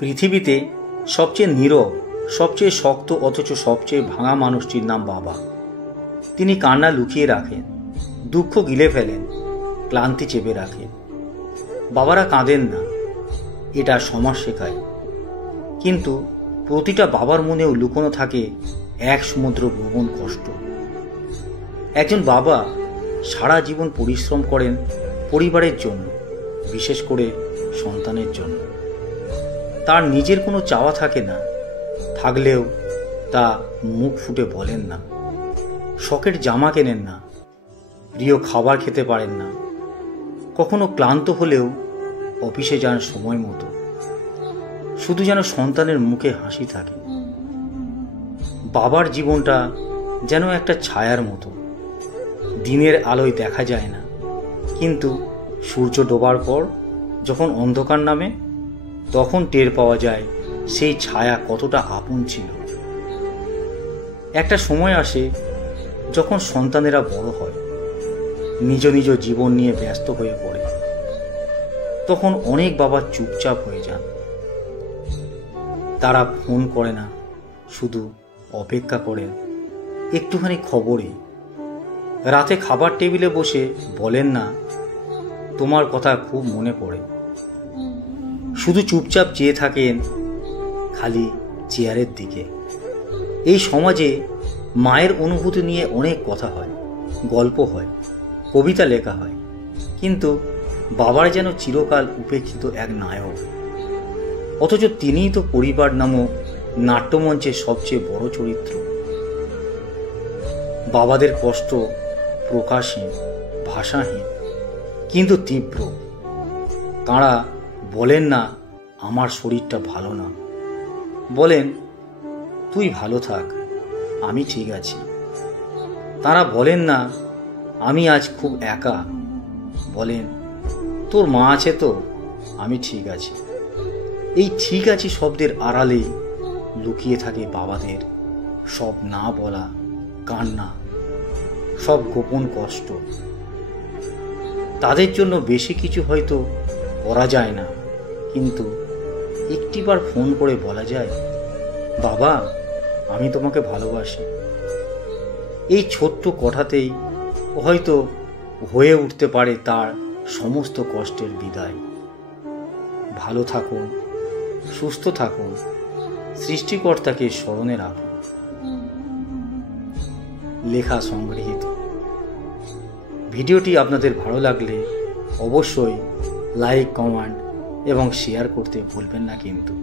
পৃথিবীতে সবচেয়ে নীরব, সবচেয়ে শক্ত অথচ সবচেয়ে ভাঙা মানুষটির নাম বাবা। তিনি কান্না লুকিয়ে রাখেন, দুঃখ গিলে ফেলেন, ক্লান্তি চেপে রাখেন। বাবারা কাঁদেন না, এটা সমাজ শেখায়। কিন্তু প্রতিটা বাবার মনেও লুকোনো থাকে এক সমুদ্র গভীর কষ্ট। একজন বাবা সারা জীবন পরিশ্রম করেন পরিবারের জন্য, বিশেষ করে সন্তানের জন্য। তার নিজের কোনো চাওয়া থাকে না, থাকলেও তা মুখ ফুটে বলেন না। শখের জামা কেনেন না, প্রিয় খাবার খেতে পারেন না, কখনো ক্লান্ত হলেও অফিসে যান সময় মতো, শুধু যেন সন্তানের মুখে হাসি থাকে। বাবার জীবনটা যেন একটা ছায়ার মতো, দিনের আলোয় দেখা যায় না, কিন্তু সূর্য ডোবার পর যখন অন্ধকার নামে তখন টের পাওয়া যায় সেই ছায়া কতটা আপন ছিল। একটা সময় আসে যখন সন্তানেরা বড় হয়, নিজ নিজ জীবন নিয়ে ব্যস্ত হয়ে পড়ে। তখন অনেক বাবা চুপচাপ হয়ে যান। তারা ফোন করে না, শুধু অপেক্ষা করেন একটুখানি খবরে। রাতে খাবার টেবিলে বসে বলেন না, তোমার কথা খুব মনে পড়ে। শুধু চুপচাপ চেয়ে থাকেন খালি চেয়ারের দিকে। এই সমাজে মায়ের অনুভূতি নিয়ে অনেক কথা হয়, গল্প হয়, কবিতা লেখা হয়, কিন্তু বাবার যেন চিরকাল উপেক্ষিত এক নায়ক। অথচ তিনিই তো পরিবার নামক নাট্যমঞ্চের সবচেয়ে বড় চরিত্র। বাবাদের কষ্ট প্রকাশহীন, ভাষাহীন, কিন্তু তীব্র। তাঁরা বলেন না আমার শরীরটা ভালো না, বলেন তুই ভালো থাক, আমি ঠিক আছি। তাঁরা বলেন না আমি আজ খুব একা, বলেন তোর মা আছে তো, আমি ঠিক আছি। এই ঠিক আছি শব্দের আড়ালে লুকিয়ে থাকে বাবাদের সব না বলা কান্না, সব গোপন কষ্ট। তাদের জন্য বেশি কিছু হয়তো করা যায় না, কিন্তু একটিবার ফোন করে বলা যায়, বাবা আমি তোমাকে ভালোবাসি। এই ছোট্ট কথাতেই হয়তো হয়ে উঠতে পারে তার সমস্ত কষ্টের বিদায়। ভালো থাকুন, সুস্থ থাকুন, সৃষ্টিকর্তাকে স্মরণে রাখুন। লেখা সংগৃহীত। ভিডিওটি আপনাদের ভালো লাগলে অবশ্যই লাইক, কমেন্ট এবং শেয়ার করতে ভুলবেন না কিন্তু।